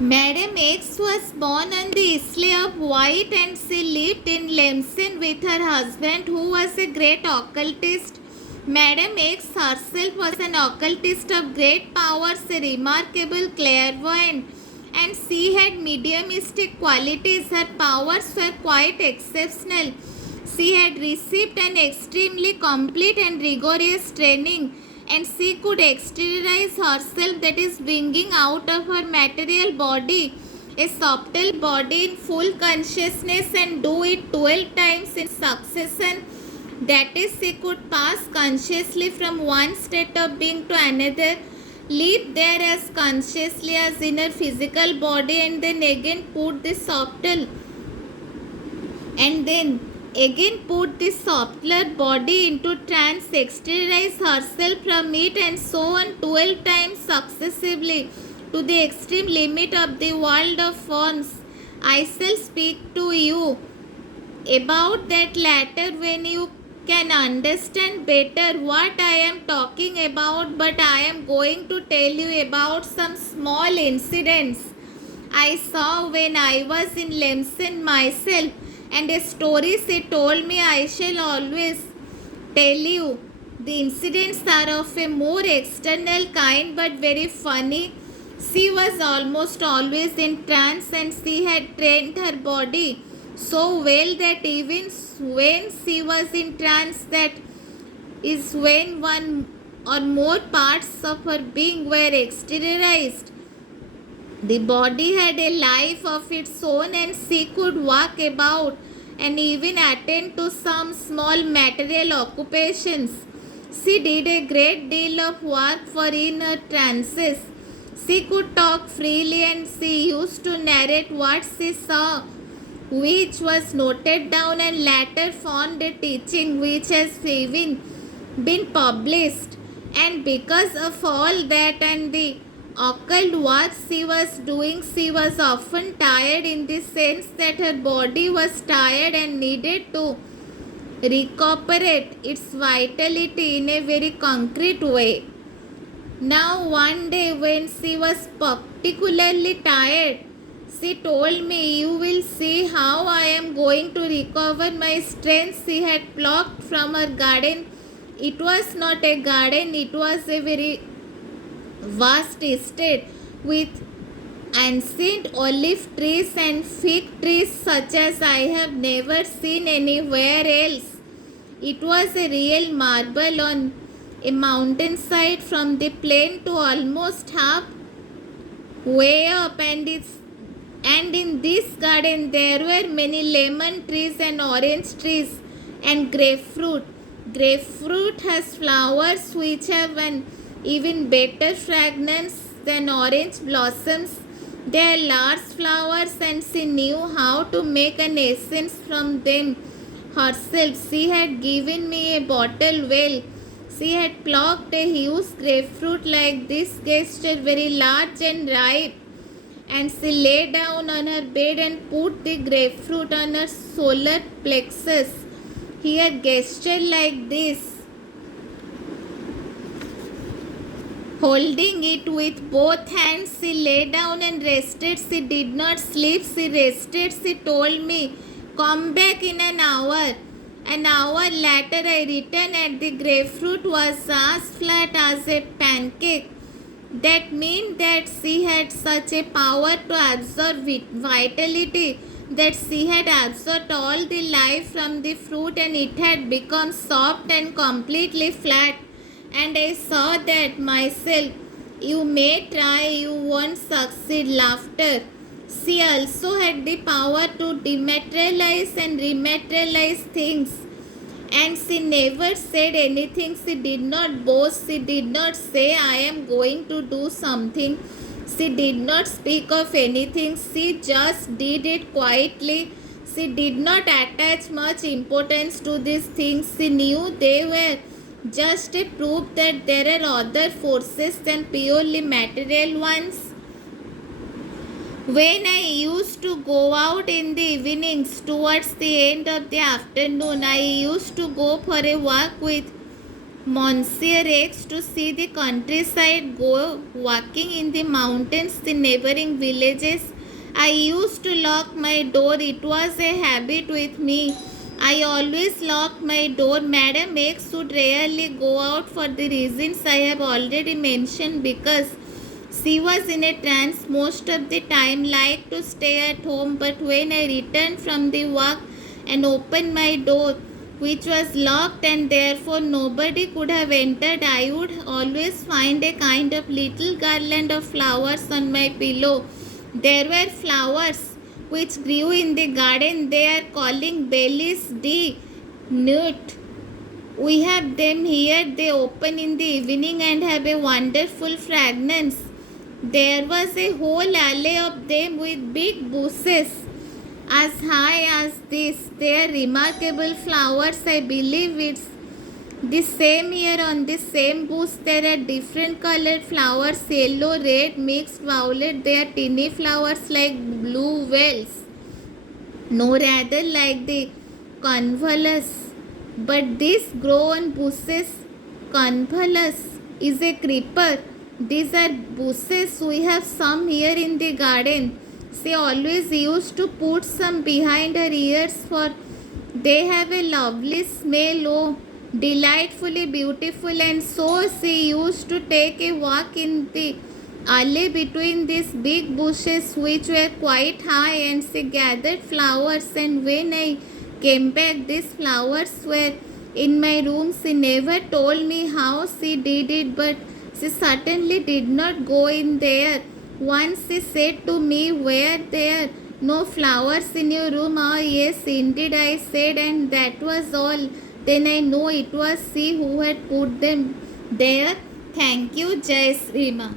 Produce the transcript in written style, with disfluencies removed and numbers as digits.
Madam X was born on the Isle of Wight and she lived in Lemsen with her husband who was a great occultist. Madam X herself was an occultist of great powers, a remarkable clairvoyant, and she had mediumistic qualities. Her powers were quite exceptional. She had received an extremely complete and rigorous training, and she could exteriorize herself, that is, bringing out of her material body a subtle body in full consciousness, and do it 12 times in succession. That is, she could pass consciously from one state of being to another, live there as consciously as in her physical body, and then again put the subtle and then again put the subtler body into trance, exteriorize herself from it, and so on 12 times successively to the extreme limit of the world of forms. I shall speak to you about that later when you can understand better what I am talking about, but I am going to tell you about some small incidents I saw when I was in Lemsen myself, and a story she told me I shall always tell you. The incidents are of a more external kind but very funny. She was almost always in trance, and she had trained her body so well that even when she was in trance, that is when one or more parts of her being were exteriorized, the body had a life of its own, and she could walk about and even attend to some small material occupations. She did a great deal of work, for in her trances she could talk freely, and she used to narrate what she saw, which was noted down and later formed a teaching which has even been published. And because of all that and the occult work she was doing, she was often tired, in the sense that her body was tired and needed to recuperate its vitality in a very concrete way. Now, one day when she was particularly tired, she told me, "You will see how I am going to recover my strength." She had plucked from her garden. It was not a garden, it was a very vast estate with ancient olive trees and fig trees such as I have never seen anywhere else. It was a real marvel on a mountainside, from the plain to almost half way up, and in this garden there were many lemon trees and orange trees and grapefruit. Grapefruit has flowers which have an even better fragrance than orange blossoms. They are large flowers, and she knew how to make an essence from them herself. She had given me a bottle well. She had plucked a huge grapefruit like this, gesture very large and ripe, and she lay down on her bed and put the grapefruit on her solar plexus. Here, gesture like this, holding it with both hands. She lay down and rested. She did not sleep, she rested. She told me, "Come back in an hour." An hour later, I returned, and the grapefruit was as flat as a pancake. That meant that she had such a power to absorb vitality, that she had absorbed all the life from the fruit, and it had become soft and completely flat. And I saw that myself. You may try, you won't succeed. Laughter. She also had the power to dematerialize and rematerialize things. And she never said anything. She did not boast. She did not say, "I am going to do something." She did not speak of anything. She just did it quietly. She did not attach much importance to these things. She knew they were just a proof that there are other forces than purely material ones. When I used to go out in the evenings towards the end of the afternoon, I used to go for a walk with Monsieur X to see the countryside, go walking in the mountains, the neighboring villages. I used to lock my door. It was a habit with me. I always lock my door. Madam X would rarely go out for the reasons I have already mentioned, because she was in a trance most of the time, liked to stay at home. But when I returned from the walk and opened my door, which was locked and therefore nobody could have entered, I would always find a kind of little garland of flowers on my pillow. There were flowers which grew in the garden. They are calling Bellis de Nuit. We have them here. They open in the evening and have a wonderful fragrance. There was a whole alley of them with big bushes as high as this. They are remarkable flowers. I believe it's the same here. On the same bush there are different colored flowers, yellow, red, mixed violet. They are tiny flowers like blue whales, no, rather like the convolvulus. But these grow on bushes. Convolvulus is a creeper. These are bushes. We have some here in the garden. She always used to put some behind her ears, for they have a lovely smell, oh, delightfully beautiful. And so she used to take a walk in the alley between these big bushes, which were quite high, and she gathered flowers. And when I came back, these flowers were in my room. She never told me how she did it, but she certainly did not go in there. Once she said to me, "Were there no flowers in your room?" "Ah, yes, indeed," I said, and that was all. Then I know it was she who had put them there. Thank you, Jai Srima.